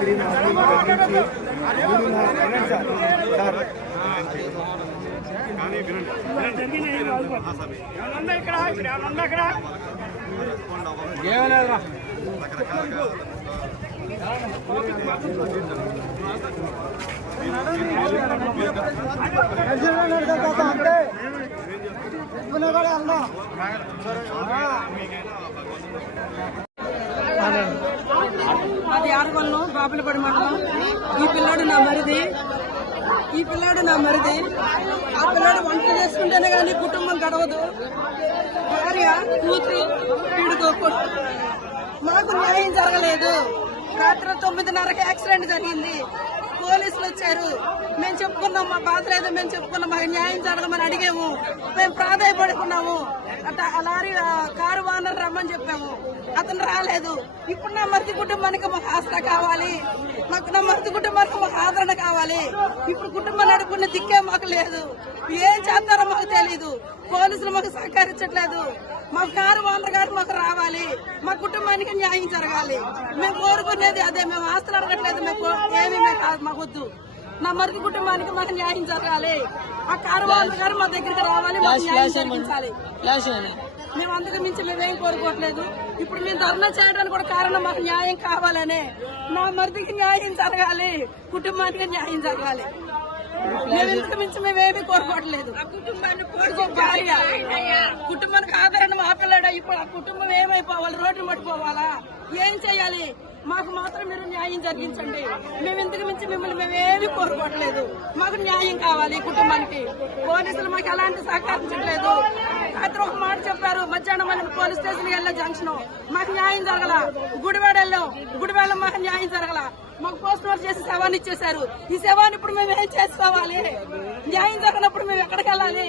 రాత్రి అది ఆరుగొల్లం బాపులపడి మండలం. ఈ పిల్లాడు నా మరిది. ఆ పిల్లాడు వంట చేసుకుంటేనే కానీ కుటుంబం గడవదు. భార్య కూతురు పీడుకో. మాకు న్యాయం జరగలేదు. రాత్రి 9:30కి యాక్సిడెంట్ జరిగింది. పోలీసులు వచ్చారు. మేము చెప్పుకున్నాం, మా బాధ లేదు, మేము చెప్పుకున్నాం, మాకు న్యాయం జరగమని అడిగాము. మేము ప్రాధాయపడుకున్నాము. లారీ కారు వానర్ రమ్మని చెప్పాము. అతను రాలేదు. ఇప్పుడు నా మరిది కుటుంబానికి మాకు ఆసరా కావాలి. నా మరిది కుటుంబానికి మాకు ఆదరణ కావాలి. ఇప్పుడు కుటుంబం నడుపుకున్న దిక్కే మాకు లేదు. ఏం చేస్తారో మాకు తెలీదు. పోలీసులు మాకు సహకరించట్లేదు. మా కారు వానర్ గారు మాకు రావాలి. మా కుటుంబానికి న్యాయం జరగాలి. మేము కోరుకునేది అదే. మేము ఆస్తులు అడగట్లేదు. ఏమీ మాకొద్దు. నా మరిది కుటుంబానికి మాకు న్యాయం జరగాలి. ఆ కారు వానర్ గారు మా దగ్గరికి రావాలి. మాకు న్యాయం జరిగించాలి. మేము అందుకు మించి మేమేం కోరుకోవట్లేదు. ఇప్పుడు మేము ధర్నా చేయడానికి కూడా కారణం మాకు న్యాయం కావాలనే. నా మరిదికి న్యాయం జరగాలి. కుటుంబానికి న్యాయం జరగాలి. మేము ఇంతకు మించి మేమేమీ కోరుకోవట్లేదు. కుటుంబానికి ఆదరణ మా పిల్లడా. ఇప్పుడు ఆ కుటుంబం ఏమైపోవాలి? రోడ్డు పట్టుకోవాలా? ఏం చేయాలి? మాకు మాత్రం మీరు న్యాయం జరిగించండి. మేము ఇంతకు మించి మిమ్మల్ని మేమేమీ కోరుకోవట్లేదు. మాకు న్యాయం కావాలి. కుటుంబానికి పోలీసులు మాకు ఎలాంటి సహకరించట్లేదు. రాత్రి ఒక మాట చెప్పారు. మధ్యాహ్నం మనం పోలీస్ స్టేషన్ వెళ్ళే జంక్షన్ మాకు న్యాయం జరగల. గుడివాడ మాకు న్యాయం జరగల. మాకు పోస్ట్ మార్టం చేసి శవాన్ని ఇచ్చేశారు. ఈ శవాన్ని ఇప్పుడు మేము ఏం చేసుకోవాలి? న్యాయం జరగనప్పుడు మేము ఎక్కడికి వెళ్ళాలి?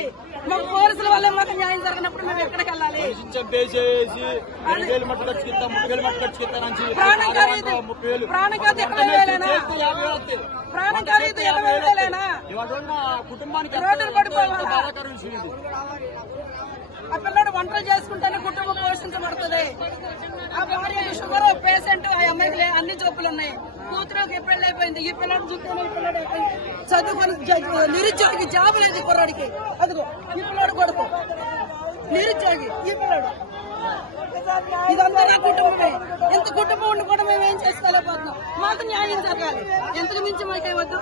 మాకు పోలీసుల వల్ల మాకు న్యాయం జరగనప్పుడు మేము ఎక్కడికి వెళ్ళాలి? ప్రాణం ఖరీదు 20,000 రోడ్డులు పడిపోవాలా? ఆ పిల్లడు వంటలు చేసుకుంటేనే కుటుంబం పోషించబడుతుంది. ఆ భార్యకి షుగర్ పేషెంట్, ఆ అమ్మాయికి అన్ని జబ్బులు ఉన్నాయి. కూతురుకి పెళ్లి అయిపోయింది. ఈ పిల్లడు చూసుకుని చదువుకొని నిరుద్యోగి, జాబ్ లేదు కుర్రాడికి. అదిగో ఈ పిల్లడు కొడుకు నిరుద్యోగి. ఈ పిల్లడు ఇదంతా నా కుటుంబమే. ఎంత కుటుంబం ఉండి కూడా మేము ఏం చేసుకోలేకపోతున్నాం. మాకు న్యాయం జరగాలి. ఎంతకు మించి మాకేమొద్దు.